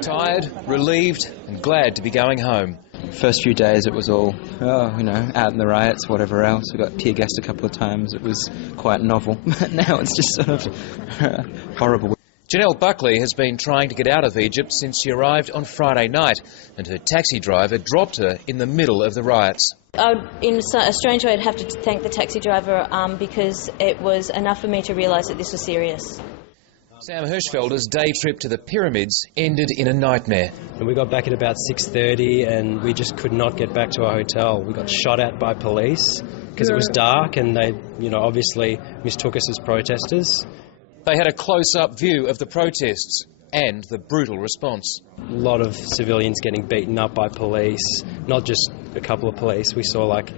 Tired, relieved and glad to be going home. First few days it was all, out in the riots, whatever else. We got tear gassed a couple of times. It was quite novel. But now it's just sort of horrible. Janelle Buckley has been trying to get out of Egypt since she arrived on Friday night, and her taxi driver dropped her in the middle of the riots. In a strange way, I'd have to thank the taxi driver because it was enough for me to realise that this was serious. Sam Hirschfelder's day trip to the pyramids ended in a nightmare. And we got back at about 6:30 and we just could not get back to our hotel. We got shot at by police because it was dark and they, obviously mistook us as protesters. They had a close-up view of the protests and the brutal response. A lot of civilians getting beaten up by police, not just a couple of police. We saw 6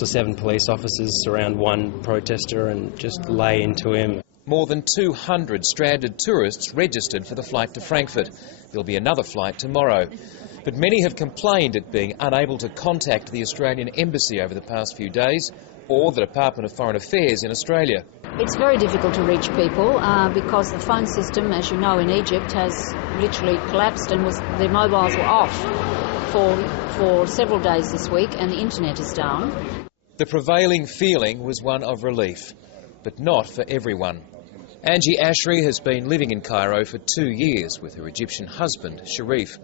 or 7 police officers surround one protester and just lay into him. More than 200 stranded tourists registered for the flight to Frankfurt. There'll be another flight tomorrow. But many have complained at being unable to contact the Australian Embassy over the past few days or the Department of Foreign Affairs in Australia. It's very difficult to reach people because the phone system, as you know, in Egypt has literally collapsed and the mobiles were off for several days this week and the internet is down. The prevailing feeling was one of relief, but not for everyone. Angie Ashry has been living in Cairo for 2 years with her Egyptian husband, Sharif.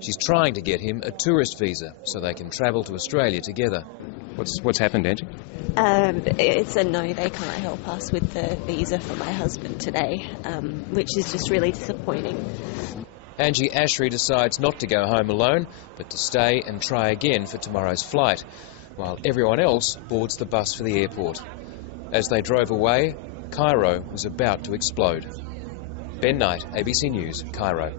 She's trying to get him a tourist visa so they can travel to Australia together. What's happened, Angie? It's a no, they can't help us with the visa for my husband today, which is just really disappointing. Angie Ashry decides not to go home alone, but to stay and try again for tomorrow's flight, while everyone else boards the bus for the airport. As they drove away, Cairo was about to explode. Ben Knight, ABC News, Cairo.